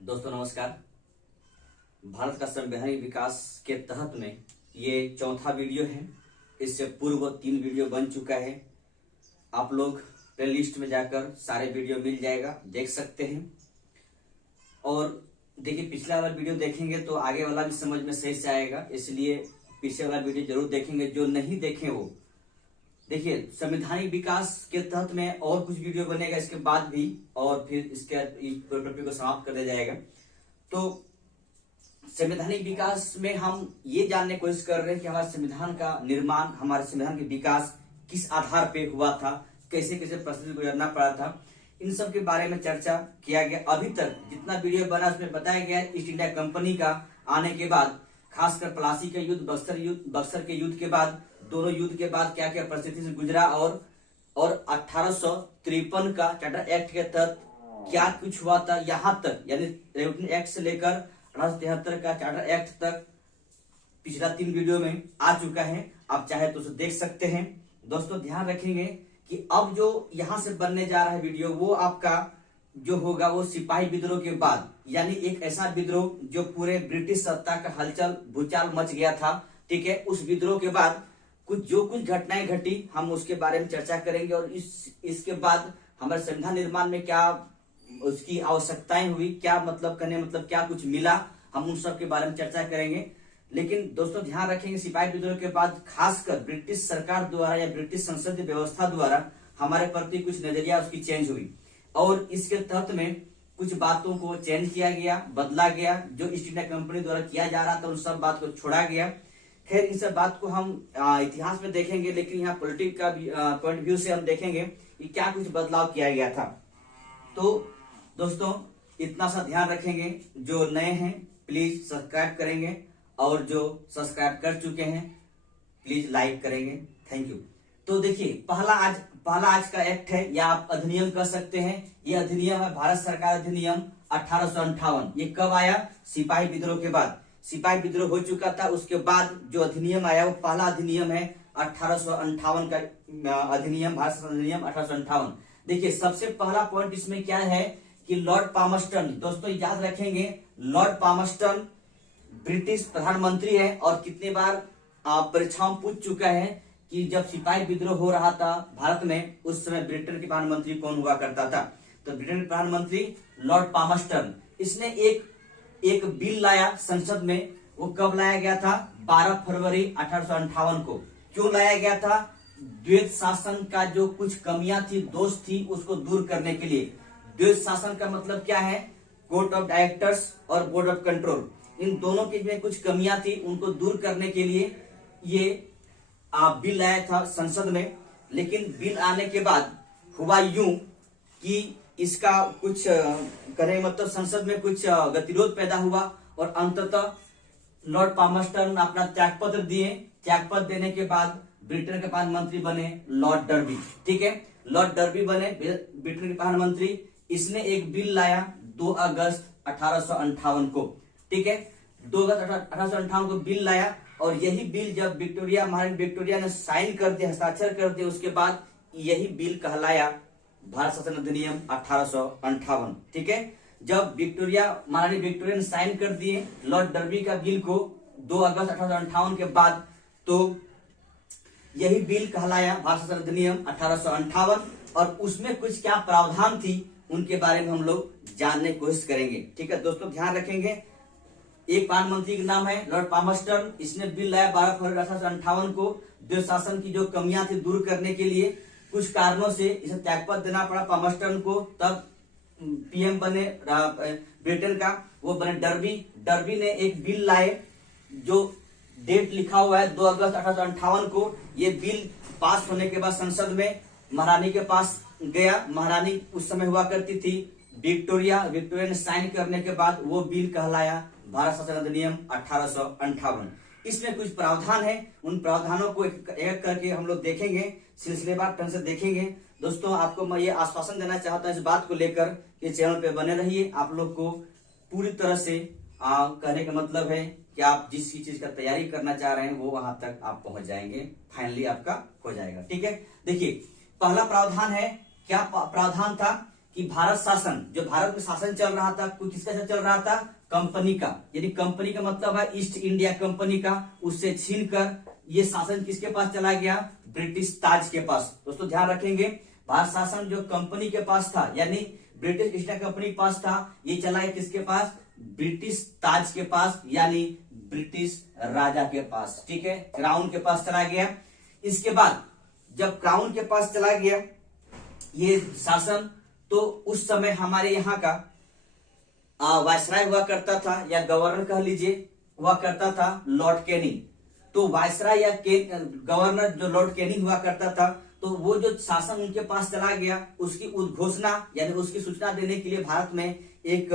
दोस्तों नमस्कार। भारत का संवैधानिक विकास के तहत में ये चौथा वीडियो है। इससे पूर्व 3 वीडियो बन चुका है। आप लोग प्लेलिस्ट में जाकर सारे वीडियो मिल जाएगा, देख सकते हैं। और देखिए, पिछला वाला वीडियो देखेंगे तो आगे वाला भी समझ में सही से आएगा, इसलिए पिछले वाला वीडियो जरूर देखेंगे। जो नहीं देखें वो देखिए। संवैधानिक विकास के तहत में और कुछ वीडियो बनेगा इसके बाद भी, और फिर इसके टॉपिक को समाप्त कर दिया जाएगा। तो संवैधानिक विकास में हम ये जानने की कोशिश कर रहे हैं कि हमारे संविधान का निर्माण, हमारे संविधान के विकास किस आधार पे हुआ था, कैसे कैसे परिस्थिति गुजरना पड़ा था, इन सब के बारे में चर्चा किया गया। अभी तक जितना वीडियो बना उसमें बताया गया ईस्ट इंडिया कंपनी का आने के बाद, खासकर प्लासी का युद्ध, बक्सर के युद्ध के बाद, दोनों युद्ध के बाद क्या क्या परिस्थिति से गुजरा, और 1853 का चार्टर एक्ट के तहत क्या कुछ हुआ था। यहाँ तक यानी रेवन्यू एक्ट से लेकर 1873 का चार्टर एक्ट तक पिछला 3 वीडियो में आ चुका है। आप चाहे तो उसे देख सकते हैं। दोस्तों ध्यान रखेंगे कि अब जो यहाँ से बनने जा रहा है वीडियो, वो आपका जो होगा वो सिपाही विद्रोह के बाद, यानी एक ऐसा विद्रोह जो पूरे ब्रिटिश सत्ता का हलचल भूचाल मच गया था। ठीक है, उस विद्रोह के बाद कुछ घटनाएं घटी, हम उसके बारे में चर्चा करेंगे। और इसके बाद हमारे संविधान निर्माण में क्या उसकी आवश्यकताएं हुई, क्या मतलब क्या कुछ मिला, हम उन सब के बारे में चर्चा करेंगे। लेकिन दोस्तों ध्यान रखेंगे, सिपाही विद्रोह के बाद खासकर ब्रिटिश सरकार द्वारा या ब्रिटिश संसदीय व्यवस्था द्वारा हमारे प्रति कुछ नजरिया उसकी चेंज हुई, और इसके तहत में कुछ बातों को चेंज किया गया, बदला गया। जो ईस्ट इंडिया कंपनी द्वारा किया जा रहा था उन सब बात को छोड़ा गया। खैर, इन सब बात को हम इतिहास में देखेंगे, लेकिन यहाँ पॉलिटिक्स का पॉइंट व्यू से हम देखेंगे कि क्या कुछ बदलाव किया गया था। तो दोस्तों इतना सा ध्यान रखेंगे, जो नए हैं प्लीज सब्सक्राइब करेंगे, और जो सब्सक्राइब कर चुके हैं प्लीज लाइक करेंगे। Thank you. तो देखिए, पहला आज का एक्ट है, या आप अधिनियम कह सकते हैं। ये अधिनियम है भारत सरकार अधिनियम 1858। ये कब आया? सिपाही विद्रोह के बाद। सिपाही विद्रोह हो चुका था, उसके बाद जो अधिनियम आया वो पहला अधिनियम है 1858 का अधिनियम, भारत सरकार अधिनियम 1858। देखिए, सबसे पहला पॉइंट इसमें क्या है कि लॉर्ड पामस्टन, दोस्तों याद रखेंगे, लॉर्ड पामस्टन ब्रिटिश प्रधानमंत्री है, और कितने बार परीक्षाओं पूछ चुका है कि जब सिपाही विद्रोह हो रहा था भारत में, उस समय ब्रिटेन के प्रधानमंत्री कौन हुआ करता था? तो ब्रिटेन के प्रधानमंत्री लॉर्ड पामस्टन। इसने एक बिल लाया संसद में। वो कब लाया गया था? 12 फरवरी 1858 को। क्यों लाया गया था? द्वैत शासन का जो कुछ कमियां थी, दोष थी, उसको दूर करने के लिए। द्वैत शासन का मतलब क्या है? कोर्ट ऑफ डायरेक्टर्स और बोर्ड ऑफ कंट्रोल, इन दोनों के में कुछ कमियां थी, उनको दूर करने के लिए ये बिल लाया था संसद में। लेकिन बिल आने के बाद हुआ यूं कि इसका कुछ करें मतलब संसद में कुछ गतिरोध पैदा हुआ, और अंततः लॉर्ड पामस्टन अपना त्यागपत्र दिए। त्यागपत्र देने के बाद ब्रिटेन के प्रधानमंत्री बने लॉर्ड डर्बी। ठीक है, लॉर्ड डर्बी बने ब्रिटेन के प्रधानमंत्री। इसने एक बिल लाया 2 अगस्त 1858 को। ठीक है, 2 अगस्त 1858 को बिल लाया, और यही बिल जब महारानी विक्टोरिया ने साइन कर दिया, हस्ताक्षर कर दिया, उसके बाद यही बिल कहलाया भारत शासन अधिनियम 1858। ठीक है, जब महारानी विक्टोरिया ने साइन कर दिए लॉर्ड डर्बी का बिल को 2 अगस्त 1858 के बाद, तो यही बिल कहलाया भारत शासन अधिनियम 1858। और उसमें कुछ क्या प्रावधान थी उनके बारे में हम लोग जानने की कोशिश करेंगे। ठीक है दोस्तों, ध्यान रखेंगे। एक प्रधानमंत्री का नाम है लॉर्ड पामस्टन। इसने बिल लाया 12 फरवरी 1858 को, द्वैत शासन की जो कमियां थी दूर करने के लिए। कुछ कारणों से इसे त्यागपत्र देना पड़ा पामस्टन को। तब पीएम बने ब्रिटेन का, वो बने डर्बी। डर्बी ने एक बिल लाए, जो डेट लिखा हुआ है 2 अगस्त 1858 को। ये बिल पास होने के बाद संसद में महारानी के पास गया। महारानी उस समय हुआ करती थी विक्टोरिया ने साइन करने के बाद वो बिल कहलाया भारत शासन अधिनियम 1858। इसमें कुछ प्रावधान है, उन प्रावधानों को एक करके हम लोग देखेंगे, सिलसिलेवार ढंग से देखेंगे। दोस्तों आपको मैं ये आश्वासन देना चाहता हूँ इस बात को लेकर कि चैनल पे बने रहिए। आप लोग को पूरी तरह से कहने का मतलब है कि आप जिस चीज का तैयारी करना चाह रहे हैं वो वहां तक आप पहुंच जाएंगे, फाइनली आपका हो जाएगा। ठीक है, देखिए पहला प्रावधान है, क्या प्रावधान था कि भारत शासन, जो भारत में शासन चल रहा था, कोई किसका चल रहा था, कंपनी का, यानी कंपनी का मतलब है ईस्ट इंडिया कंपनी का, उससे छीन कर ये शासन किसके पास चला गया, ब्रिटिश ताज के पास। दोस्तों ध्यान रखेंगे, भारत शासन जो कंपनी के पास था, यानी ब्रिटिश ईस्ट इंडिया कंपनी के पास था, ये चला गया किसके पास, ब्रिटिश ताज के पास, यानी ब्रिटिश राजा के पास। ठीक है, क्राउन के पास चला गया। इसके बाद जब क्राउन के पास चला गया ये शासन, तो उस समय हमारे यहाँ का वायसराय हुआ करता था, या गवर्नर कह लीजिए, हुआ करता था लॉर्ड कैनिंग। तो वायसराय या गवर्नर जो लॉर्ड कैनिंग हुआ करता था, तो वो जो शासन उनके पास चला गया, उसकी उद्घोषणा यानी उसकी सूचना देने के लिए भारत में एक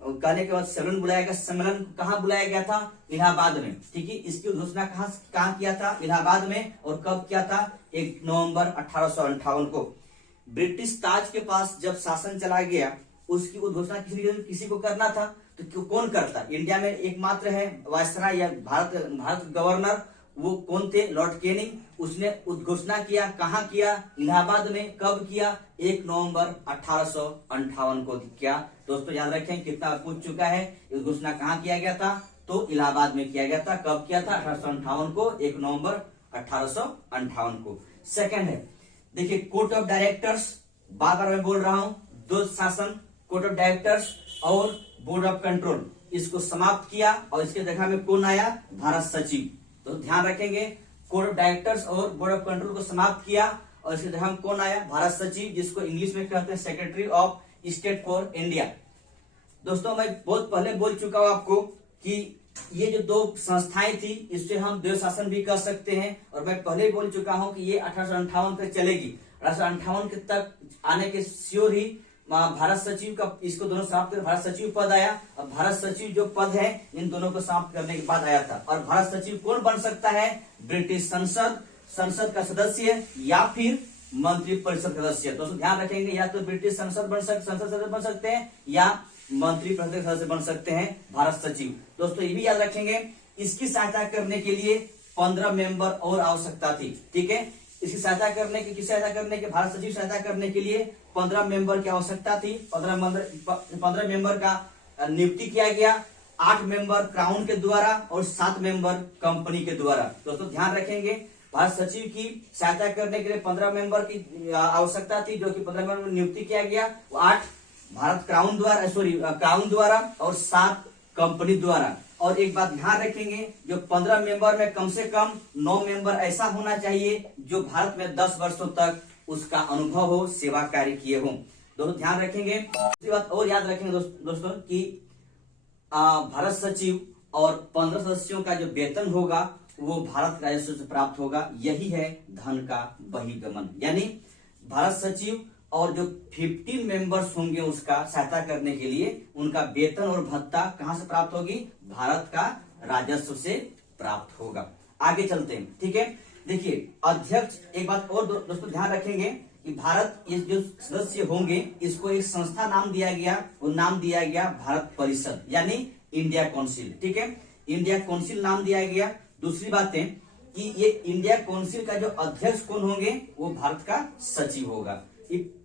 कहने के बाद सम्मेलन बुलाया गया। सम्मेलन कहाँ बुलाया गया था, इलाहाबाद में। ठीक है, इसकी उद्घोषणा कहाँ किया था, इलाहाबाद में। और कब किया था, 1 नवंबर 1858 को। ब्रिटिश ताज के पास जब शासन चला गया, उसकी उद्घोषणा किसी को करना था, तो कौन करता, इंडिया में एकमात्र है वायसराय या भारत गवर्नर, वो कौन थे, लॉर्ड कैनिंग। उसने उद्घोषणा किया, कहाँ किया, इलाहाबाद में। कब किया, 1 नवंबर 1858 को किया। दोस्तों याद रखें, कितना पूछ चुका है, उद्घोषणा कहाँ किया गया था, तो इलाहाबाद में किया गया था। कब किया था, 1858 को, 1 नवंबर 1858 को। सेकंड है, देखिए कोर्ट ऑफ डायरेक्टर्स, बार बार मैं बोल रहा हूं, दो शासन, कोर्ट ऑफ डायरेक्टर्स और बोर्ड ऑफ कंट्रोल, इसको समाप्त किया। और इसके जगह में कौन आया, भारत सचिव। तो ध्यान रखेंगे, कोर्ट ऑफ डायरेक्टर्स और बोर्ड ऑफ कंट्रोल को समाप्त किया, और इसके जगह में कौन आया, भारत सचिव, जिसको इंग्लिश में कहते हैं secretary of state for India. दोस्तों मैं बहुत पहले बोल चुका हूं आपको कि ये जो दो संस्थाएं थी, इससे हम द्वैध शासन भी कर सकते हैं। और मैं पहले ही बोल चुका हूं कि ये 1858 तक चलेगी। 1858 के तक आने के श्योर ही भारत सचिव का, इसको दोनों समाप्त कर भारत सचिव पद आया। और भारत सचिव जो पद है, इन दोनों को समाप्त करने के बाद आया था। और भारत सचिव कौन बन सकता है, ब्रिटिश संसद का सदस्य या फिर मंत्री परिषद सदस्य। दोस्तों ध्यान रखेंगे, या तो ब्रिटिश संसद सदस्य बन सकते हैं, या मंत्री परिषद सदस्य बन सकते हैं भारत सचिव। दोस्तों ये भी याद रखेंगे, इसकी सहायता करने के लिए 15 मेंबर और आवश्यकता थी। ठीक है, इसकी सहायता करने की, किस सहायता करने के, भारत सचिव सहायता करने के लिए 15 मेंबर की आवश्यकता थी। 15 मेंबर का नियुक्ति किया गया। 8 मेंबर क्राउन के द्वारा और 7 मेंबर कंपनी के द्वारा। दोस्तों ध्यान रखेंगे, भारत सचिव की सहायता करने के लिए 15 मेंबर की आवश्यकता थी, जो कि 15 मेंबर नियुक्ति किया गया। 8 भारत क्राउन द्वारा और 7 कंपनी द्वारा। और एक बात ध्यान रखेंगे, जो 15 मेंबर में कम से कम 9 मेंबर ऐसा होना चाहिए जो भारत में 10 वर्षों तक उसका अनुभव हो, सेवा कार्य किए हो। दोस्तों ध्यान रखेंगे। दूसरी बात और याद रखेंगे दोस्तों कि भारत सचिव और 15 सदस्यों का जो वेतन होगा वो भारत राजस्व से प्राप्त होगा। यही है धन का बहिर्गमन। यानी भारत सचिव और जो 15 मेंबर्स होंगे उसका सहायता करने के लिए, उनका वेतन और भत्ता कहां से प्राप्त होगी, भारत का राजस्व से प्राप्त होगा। आगे चलते हैं। ठीक है, देखिए अध्यक्ष, एक बात और दोस्तों ध्यान रखेंगे कि भारत, ये जो सदस्य होंगे, इसको एक संस्था नाम दिया गया, वो नाम दिया गया भारत परिषद, यानी इंडिया काउंसिल। ठीक है, इंडिया काउंसिल नाम दिया गया। दूसरी बात है कि ये इंडिया काउंसिल का जो अध्यक्ष कौन होंगे, वो भारत का सचिव होगा।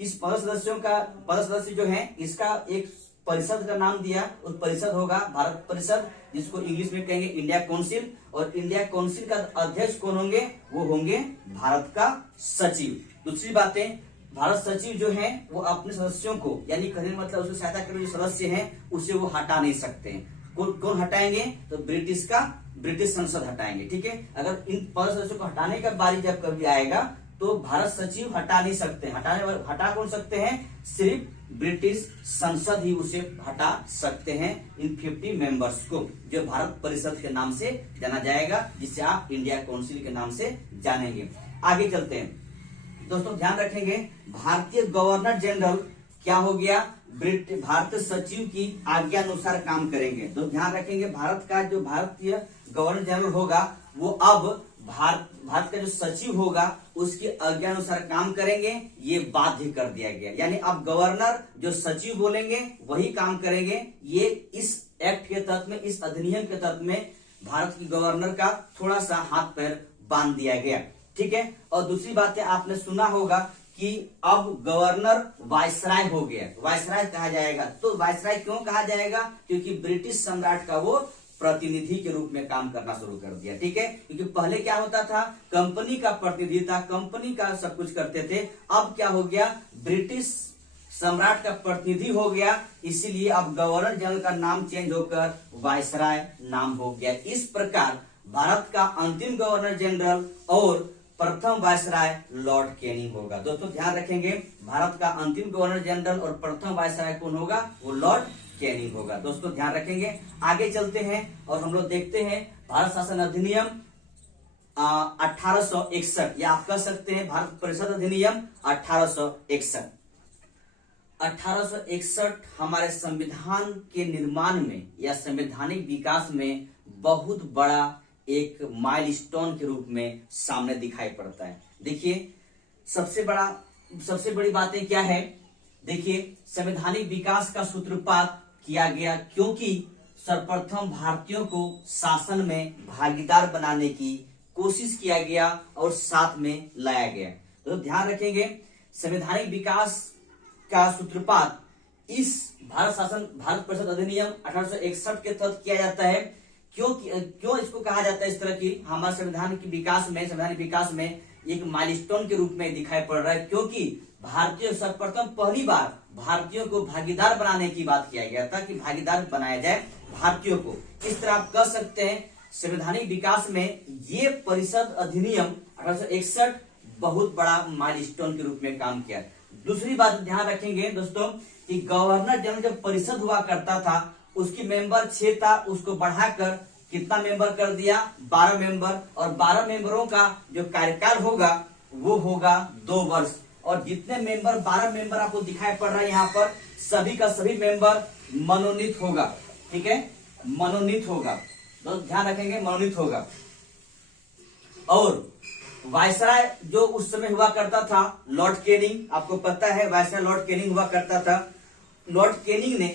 इस 15 सदस्य जो है, इसका एक परिषद का नाम दिया, उस परिषद होगा भारत परिषद, जिसको इंग्लिश में कहेंगे इंडिया काउंसिल। और इंडिया काउंसिल का अध्यक्ष कौन होंगे, वो होंगे भारत का सचिव। दूसरी बातें, भारत सचिव जो है वो अपने सदस्यों को, यानी कहने मतलब उसकी सहायता करने जो सदस्य हैं उसे वो हटा नहीं सकते हैं। कौन हटाएंगे, तो ब्रिटिश संसद हटाएंगे। ठीक है, अगर इन 15 सदस्यों को हटाने का बारी जब कभी आएगा, तो भारत सचिव हटा नहीं सकते। हटा कौन सकते हैं, सिर्फ ब्रिटिश संसद ही उसे हटा सकते हैं, इन 50 मेंबर्स को, जो भारत परिषद के नाम से जाना जाएगा, जिसे आप इंडिया काउंसिल के नाम से जानेंगे। आगे चलते हैं। दोस्तों ध्यान रखेंगे, भारतीय गवर्नर जनरल क्या हो गया, भारतीय सचिव की आज्ञा अनुसार काम करेंगे। तो ध्यान रखेंगे, भारत का जो भारतीय गवर्नर जनरल होगा, वो अब भारत का जो सचिव होगा उसकी आज्ञा अनुसार काम करेंगे, ये बाध्य कर दिया गया। यानी अब गवर्नर जो सचिव बोलेंगे वही काम करेंगे। ये इस एक्ट के तहत में, इस अधिनियम के तहत में भारत की गवर्नर का थोड़ा सा हाथ पैर बांध दिया गया। ठीक है, और दूसरी बात है, आपने सुना होगा कि अब गवर्नर वायसराय हो गया, वायसराय कहा जाएगा। तो वायसराय क्यों कहा जाएगा? क्योंकि ब्रिटिश सम्राट का वो प्रतिनिधि के रूप में काम करना शुरू कर दिया। ठीक है, क्योंकि पहले क्या होता था, कंपनी का प्रतिनिधि था, कंपनी का सब कुछ करते थे। अब क्या हो गया, ब्रिटिश सम्राट का प्रतिनिधि हो गया, इसीलिए अब गवर्नर जनरल का नाम चेंज होकर वायसराय नाम हो गया। इस प्रकार भारत का अंतिम गवर्नर जनरल और प्रथम वायसराय लॉर्ड कैनिंग होगा। दोस्तों ध्यान रखेंगे, भारत का अंतिम गवर्नर जनरल और प्रथम वायसराय कौन होगा? वो लॉर्ड कैनिंग होगा। दोस्तों ध्यान रखेंगे। आगे चलते हैं और हम लोग देखते हैं भारत शासन अधिनियम 1861, या आप कह सकते हैं भारत परिषद अधिनियम 1861। 1861 हमारे संविधान के निर्माण में या संवैधानिक विकास में बहुत बड़ा एक माइलस्टोन के रूप में सामने दिखाई पड़ता है। देखिए सबसे बड़ी बातें क्या है? देखिए संवैधानिक विकास का सूत्रपात किया गया क्योंकि सर्वप्रथम भारतीयों को शासन में भागीदार बनाने की कोशिश किया गया और साथ में लाया गया। तो ध्यान रखेंगे, संवैधानिक विकास का सूत्रपात इस भारत परिषद अधिनियम 1861 के तहत किया जाता है। क्यों इसको कहा जाता है इस तरह की? हमारे संवैधानिक विकास में एक माइलस्टोन के रूप में दिखाई पड़ रहा है, क्योंकि भारतीय सर्वप्रथम पहली बार भारतीयों को भागीदार बनाने की बात किया गया था कि भागीदार बनाया जाए भारतीयों को। इस तरह आप कह सकते हैं संवैधानिक विकास में ये परिषद अधिनियम 1861 बहुत बड़ा माइलस्टोन के रूप में काम किया। दूसरी बात ध्यान रखेंगे दोस्तों कि गवर्नर जनरल जब परिषद हुआ करता था, उसकी मेंबर 6 था, उसको बढ़ाकर कितना मेंबर कर दिया? 12 मेंबर। और 12 मेंबरों का जो कार्यकाल होगा वो होगा 2 वर्ष। और जितने मेंबर 12 मेंबर आपको दिखाई पड़ रहा है यहाँ पर, सभी का सभी मेंबर मनोनीत होगा। ठीक है, मनोनीत होगा। तो ध्यान रखेंगे, मनोनीत होगा। और वायसराय जो उस समय हुआ करता था लॉर्ड कैनिंग, आपको पता है वायसराय लॉर्ड कैनिंग हुआ करता था। लॉर्ड कैनिंग ने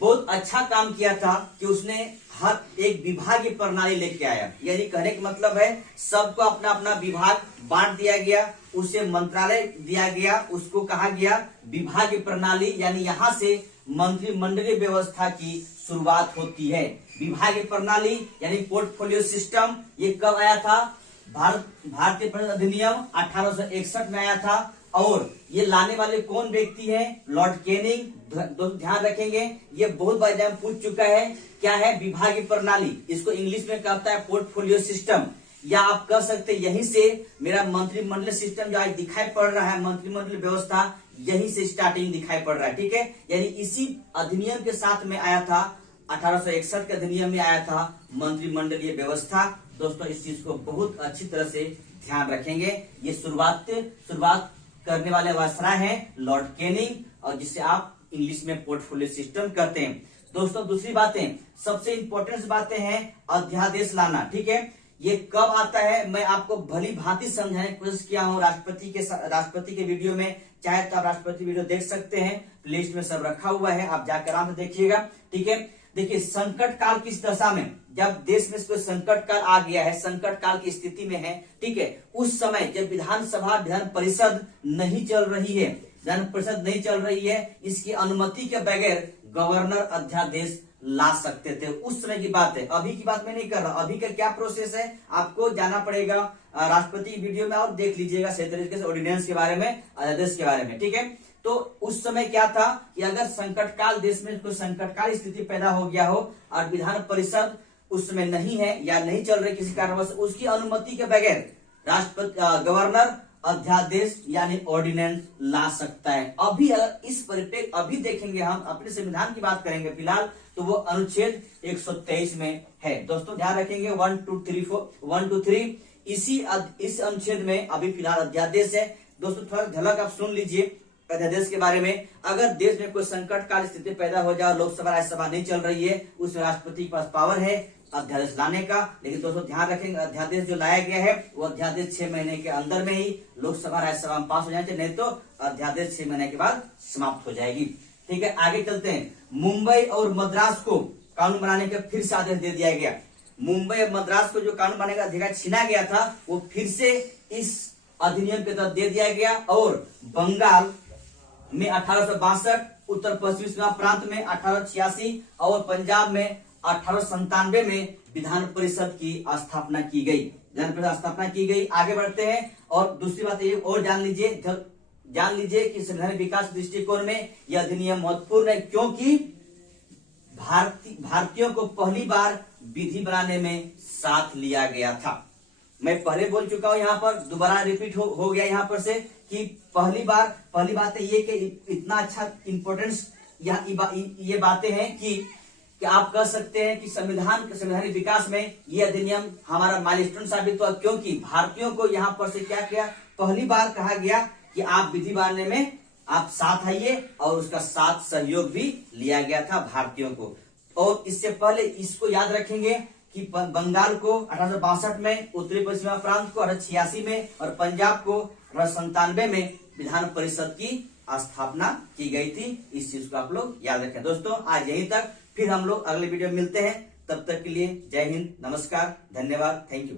बहुत अच्छा काम किया था कि उसने हर एक विभागीय प्रणाली लेके आया। यानी कहने का मतलब है सबको अपना अपना विभाग बांट दिया गया, उसे मंत्रालय दिया गया, उसको कहा गया विभागीय प्रणाली। यानी यहाँ से मंत्रिमंडलीय व्यवस्था की शुरुआत होती है। विभागीय प्रणाली यानी पोर्टफोलियो सिस्टम, ये कब आया था? भारतीय परिषद अधिनियम 1861 में आया था। और ये लाने वाले कौन व्यक्ति हैं? Lord Canning. दोस्तों ध्यान रखेंगे, ये बहुत बार एग्जाम पूछ चुका है। क्या है? विभागीय प्रणाली। इसको इंग्लिश में कहता है पोर्टफोलियो सिस्टम, या आप कह सकते हैं यहीं से मेरा मंत्रिमंडल सिस्टम जो आज दिखाई पड़ रहा है, मंत्रिमंडल व्यवस्था, यहीं से स्टार्टिंग दिखाई पड़ रहा है। ठीक है, यानी इसी अधिनियम के साथ में आया था, 1861 के अधिनियम में आया था मंत्रिमंडलीय व्यवस्था। दोस्तों इस चीज को बहुत अच्छी तरह से ध्यान रखेंगे। ये शुरुआत करने वाले वायसराय हैं लॉर्ड कैनिंग, और जिसे आप इंग्लिश में पोर्टफोलियो सिस्टम कहते हैं। दोस्तों दूसरी बातें, सबसे इंपॉर्टेंट बातें हैं अध्यादेश लाना। ठीक है, ये कब आता है मैं आपको भली भांति समझाने की कोशिश किया हूँ राष्ट्रपति के वीडियो में। चाहे तो आप राष्ट्रपति वीडियो देख सकते हैं, प्लेलिस्ट में सब रखा हुआ है, आप जाकर आराम से देखिएगा। ठीक है, देखिए संकट काल की दशा में, जब देश में कोई संकट काल आ गया है, संकट काल की स्थिति में है, ठीक है, उस समय जब विधान परिषद नहीं चल रही है, इसकी अनुमति के बगैर गवर्नर अध्यादेश ला सकते थे। उस समय की बात है, अभी की बात मैं नहीं कर रहा। अभी का क्या प्रोसेस है आपको जाना पड़ेगा राष्ट्रपति वीडियो में और देख लीजिएगा सही तरीके से ऑर्डिनेंस के बारे में, अध्यादेश के बारे में। ठीक है, तो उस समय क्या था कि अगर संकट काल, देश में कोई संकट काल स्थिति पैदा हो गया हो और विधान परिषद उस समय नहीं है या नहीं चल रही किसी कारणवश, उसकी अनुमति के बगैर गवर्नर अध्यादेश यानी ऑर्डिनेंस ला सकता है। अभी अगर इस परिप्रेक्ष्य अभी देखेंगे, हम अपने संविधान की बात करेंगे फिलहाल, तो वो अनुच्छेद 123 में है। दोस्तों ध्यान रखेंगे 1 2 3 इस अनुच्छेद में अभी फिलहाल अध्यादेश है। दोस्तों थोड़ा झलक आप सुन लीजिए अध्यादेश के बारे में। अगर देश में कोई संकट काल स्थिति पैदा हो जाए, लोकसभा राज्यसभा नहीं चल रही है, उसमें राष्ट्रपति के पास पावर है अध्यादेश लाने का। लेकिन दोस्तों ध्यान रखेंगे अध्यादेश जो लाया गया है वो अध्यादेश 6 महीने के अंदर में ही लोकसभा राज्यसभा में पास हो जाना चाहिए, नहीं तो अध्यादेश 6 महीने के बाद समाप्त हो जाएगी। ठीक है, आगे चलते हैं। मुंबई और मद्रास को कानून बनाने का फिर से आदेश दे दिया गया। मुंबई और मद्रास को जो कानून बनाने का अधिकार छीना गया था, वो फिर से इस अधिनियम के तहत दे दिया गया और बंगाल में 1862, उत्तर पश्चिमी सीमा प्रांत में 1886 और पंजाब में 1897 में विधान परिषद की स्थापना की गई। विधान परिषद स्थापना की गई। आगे बढ़ते हैं और दूसरी बात ये और जान लीजिए कि संवैधानिक विकास दृष्टिकोण में यह अधिनियम महत्वपूर्ण है, क्योंकि भारतीयों को पहली बार विधि बनाने में साथ लिया गया था। मैं पहले बोल चुका हूं, यहाँ पर दोबारा रिपीट हो गया यहाँ पर से कि पहली बात है ये कि इतना अच्छा इंपोर्टेंस ये बातें हैं कि आप कह सकते हैं कि संवैधानिक विकास में ये अधिनियम हमारा माइलस्टोन साबित हुआ, क्योंकि भारतीयों को यहाँ पर से क्या किया, पहली बार कहा गया कि आप विधि बनाने में आप साथ आइए और उसका साथ सहयोग भी लिया गया था भारतीयों को। और इससे पहले इसको याद रखेंगे कि बंगाल को 1862 में, उत्तरी पश्चिमा प्रांत को 1886 में और पंजाब को 1897 में विधान परिषद की स्थापना की गई थी। इस चीज को आप लोग याद रखें। दोस्तों आज यहीं तक, फिर हम लोग अगले वीडियो में मिलते हैं। तब तक के लिए जय हिंद, नमस्कार, धन्यवाद, थैंक यू।